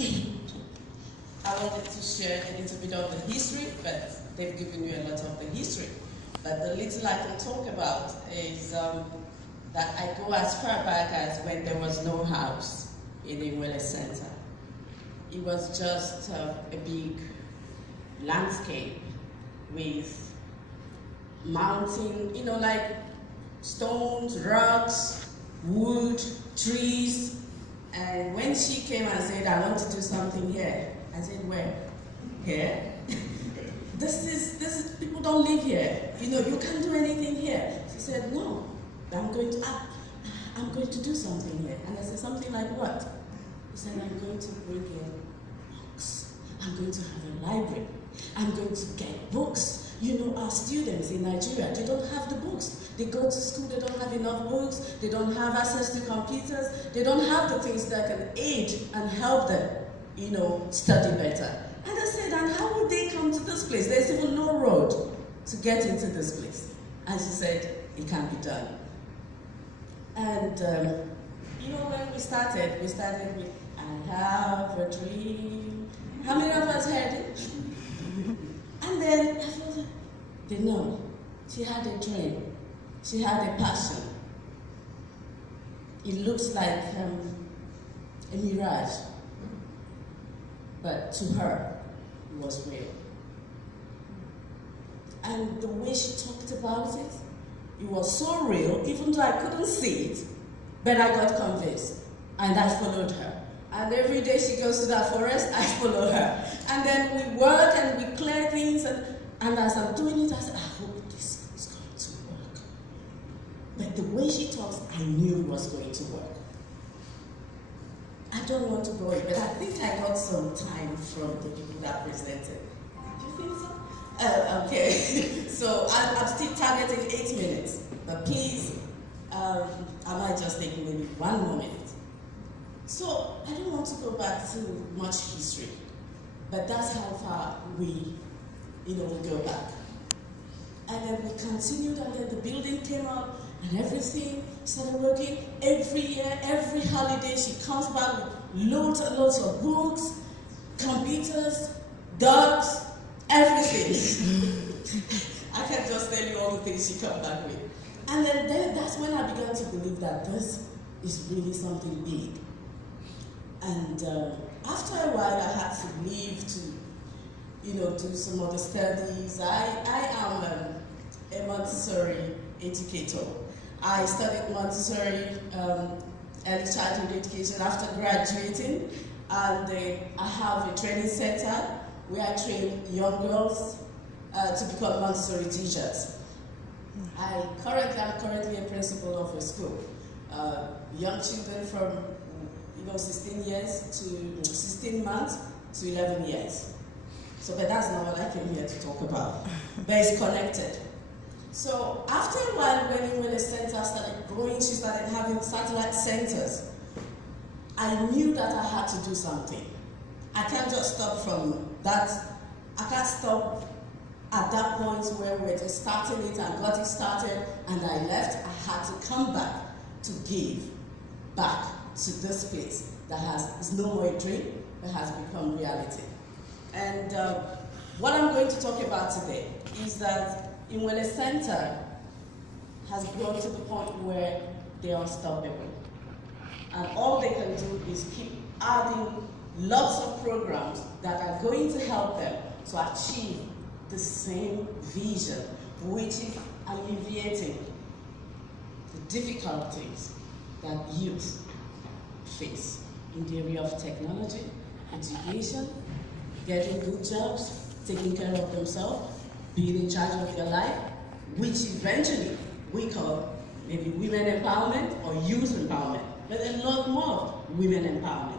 I wanted to share a little bit of the history, but they've given you a lot of the history. But the little I can talk about is that I go as far back as when there was no house in Inwele Center. It was just a big landscape with mountain, you know, like stones, rocks, wood, trees. And when she came and said, I want to do something here, I said, where? Here? This is, people don't live here. You know, you can't do anything here. She said, no, I'm going to do something here. And I said, something like what? He said, I'm going to bring in books. I'm going to have a library. I'm going to get books. You know, our students in Nigeria, they don't have the books. They go to school, they don't have enough books. They don't have access to computers. They don't have the things that can aid and help them, you know, study better. And I said, and how would they come to this place? There's even no road to get into this place. And she said, it can't be done. And, you know, when we started with, I have a dream. How many of us heard it? And then I felt like, they know. She had a dream. She had a passion. It looks like a mirage. But to her, it was real. And the way she talked about it, it was so real, even though I couldn't see it, but I got convinced, and I followed her. And every day she goes to that forest, I follow her. And then we work and we clear things, and as I'm doing it, I said, I hope this is going to work. But the way she talks, I knew it was going to work. I don't want to go in, but I think I got some time from the people that presented. Do you think so? Okay, so I'm still targeting 8 minutes, but please, I might just take maybe 1 moment. So I don't want to go back to much history, but that's how far we go back. And then we continued, and then the building came up, and everything started working. Every year, every holiday, she comes back with loads and loads of books, computers, dogs, everything. I can't just tell you all the things she comes back with. And then that's when I began to believe that this is really something big. And after a while, I had to leave to, do some other studies. I am a Montessori educator. I studied Montessori early childhood education after graduating, and I have a training center where I train young girls to become Montessori teachers. I'm currently a principal of a school. Young children from 16 months to 11 years. So, but that's not what I came here to talk about. But it's connected. So after a while, when the center started growing, she started having satellite centers. I knew that I had to do something. I can't just stop from that. I can't stop at that point where we were just starting it and got it started, and I left. I had to come back to give back to this place that is no more a dream, but has become reality. And what I'm going to talk about today is that Inwele Center has grown to the point where they are unstoppable. And all they can do is keep adding lots of programs that are going to help them to achieve the same vision, which is alleviating the difficulties that youth face in the area of technology, education, getting good jobs, taking care of themselves, being in charge of their life, which eventually we call maybe women empowerment or youth empowerment, but a lot more women empowerment.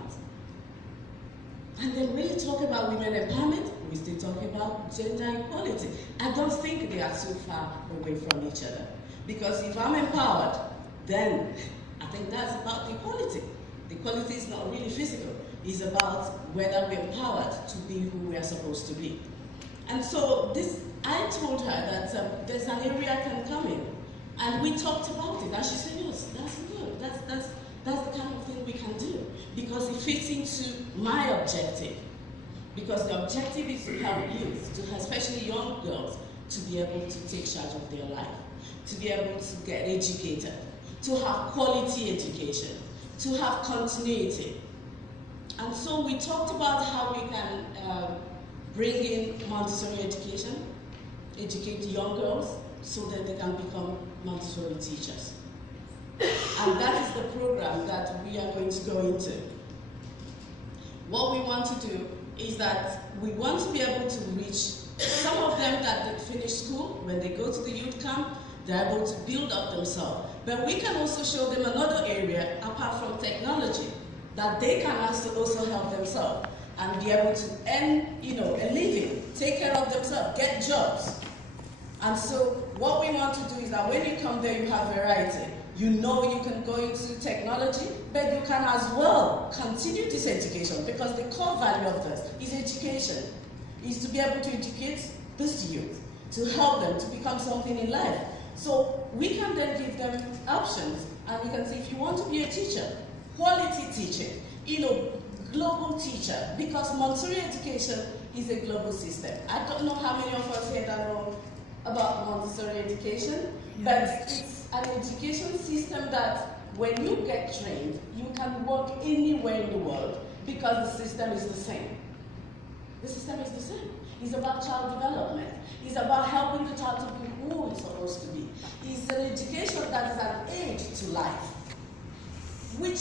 And then when you talk about women empowerment, we still talk about gender equality. I don't think they are too far away from each other. Because if I'm empowered, then I think that's about equality. The equality is not really physical. It's about whether we're empowered to be who we are supposed to be. And so I told her that there's an area I can come in. And we talked about it. And she said, yes, that's good. That's the kind of thing we can can do, because it fits into my objective. Because the objective is to help youth, especially young girls, to be able to take charge of their life, to be able to get educated, to have quality education, to have continuity. And so we talked about how we can bring in Montessori education, educate young girls so that they can become Montessori teachers. And that is the program that we are going to go into. What we want to do is that we want to be able to reach some of them that finish school. When they go to the youth camp, they're able to build up themselves. But we can also show them another area, apart from technology, that they can also help themselves and be able to earn, a living, take care of themselves, get jobs. And so what we want to do is that when you come there, you have variety. You know you can go into technology, but you can as well continue this education, because the core value of this is education, is to be able to educate this youth, to help them to become something in life. So we can then give them options, and we can say, if you want to be a teacher, quality teaching, global teacher, because Montessori education is a global system. I don't know how many of us here that know about Montessori education, but it's an education system that when you get trained, you can work anywhere in the world, because the system is the same. The system is the same. It's about child development. It's about helping the child to be who it's supposed to be. It's an education that is an aid to life, which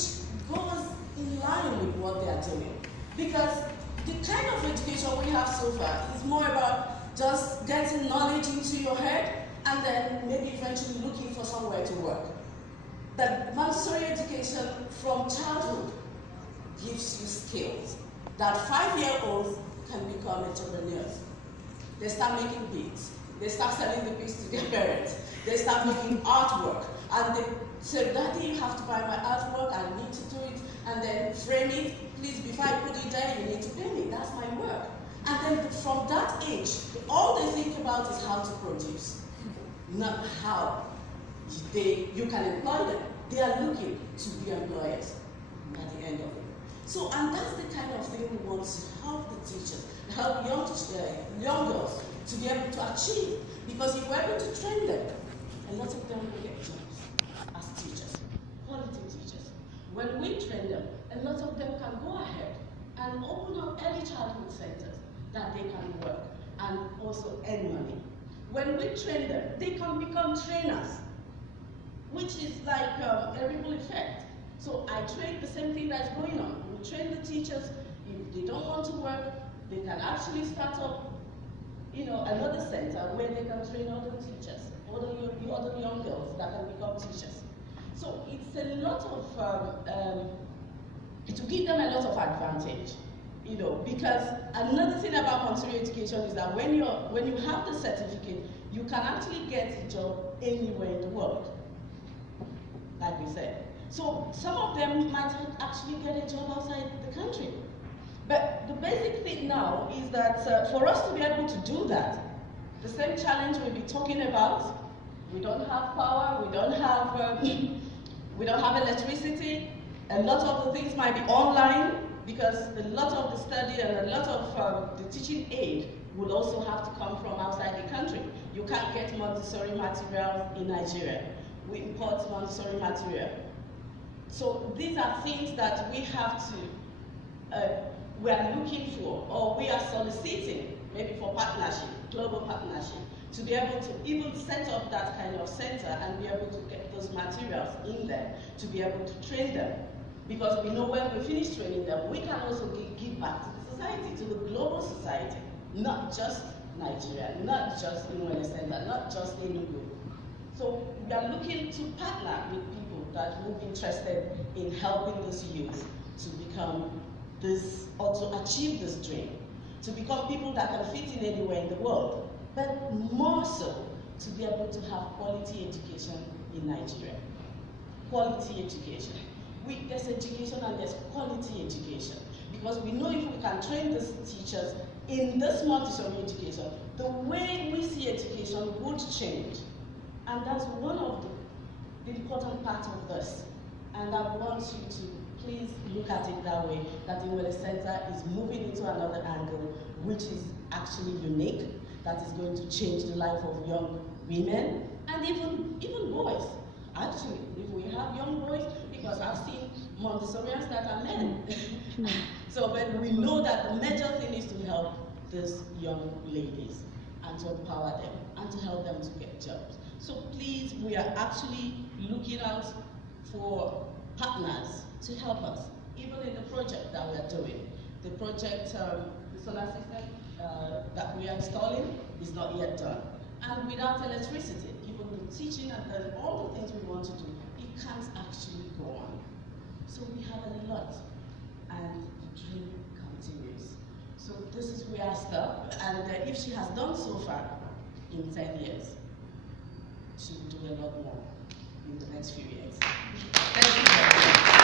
goes in line with what they are doing. Because the kind of education we have so far is more about just getting knowledge into your head and then maybe eventually looking for somewhere to work. The Montessori education from childhood gives you skills that 5-year-olds can become entrepreneurs. They start making beads. They start selling the beads to their parents. They start making artwork. And they say, Daddy, you have to buy my artwork. I need to do it. And then frame it. Please, before I put it there, you need to pay me. That's my work. And then from that age, all they think about is how to produce, not how you can employ them. They are looking to be employers at the end of it. So, and that's the kind of thing we want to help the teachers, help young girls to be able to achieve. Because if we're able to train them, a lot of them will get jobs as teachers, quality teachers. When we train them, a lot of them can go ahead and open up early childhood centers that they can work and also earn money. When we train them, they can become trainers, which is like a ripple effect. So I train the same thing that's going on. We train the teachers. If they don't want to work, they can actually start up, another center where they can train other teachers, other young girls that can become teachers. So it's a lot of, it will give them a lot of advantage, because another thing about Montessori education is that when you have the certificate, you can actually get a job anywhere in the world, like we said. So some of them might actually get a job outside the country. But the basic thing now is that for us to be able to do that, the same challenge we'll be talking about, we don't have power, we don't have electricity, a lot of the things might be online, because a lot of the study and a lot of the teaching aid will also have to come from outside the country. You can't get Montessori materials in Nigeria. We import Montessori material. So these are things that we have to, we are looking for, or we are soliciting, maybe for partnership, global partnership, to be able to even set up that kind of center and be able to get those materials in there, to be able to train them. Because we know when we finish training them, we can also give back to the society, to the global society, not just Nigeria, not just Inwele Center, not just Enugu. So we are looking to partner with people that will be interested in helping this youth to become this, or to achieve this dream, to become people that can fit in anywhere in the world, but more so to be able to have quality education in Nigeria. Quality education. There's education and there's quality education, because we know if we can train these teachers in this Montessori education, the way we see education would change. And that's one of the important parts of this. And I want you to please look at it that way, that the Wellness Center is moving into another angle, which is actually unique, that is going to change the life of young women and even boys. Actually, if we have young boys, because I've seen Montessorians that are men. So, but we know that the major thing is to help these young ladies and to empower them and to help them to get jobs. So please, we are actually looking out for partners to help us, even in the project that we are doing. The project, the solar system that we are installing is not yet done. And without electricity, even the teaching and all the things we want to do, it can't actually go on. So we have a lot, and the dream continues. So this is where I stop, and if she has done so far in 10 years, she will do a lot more in the next few years. Thank you very much.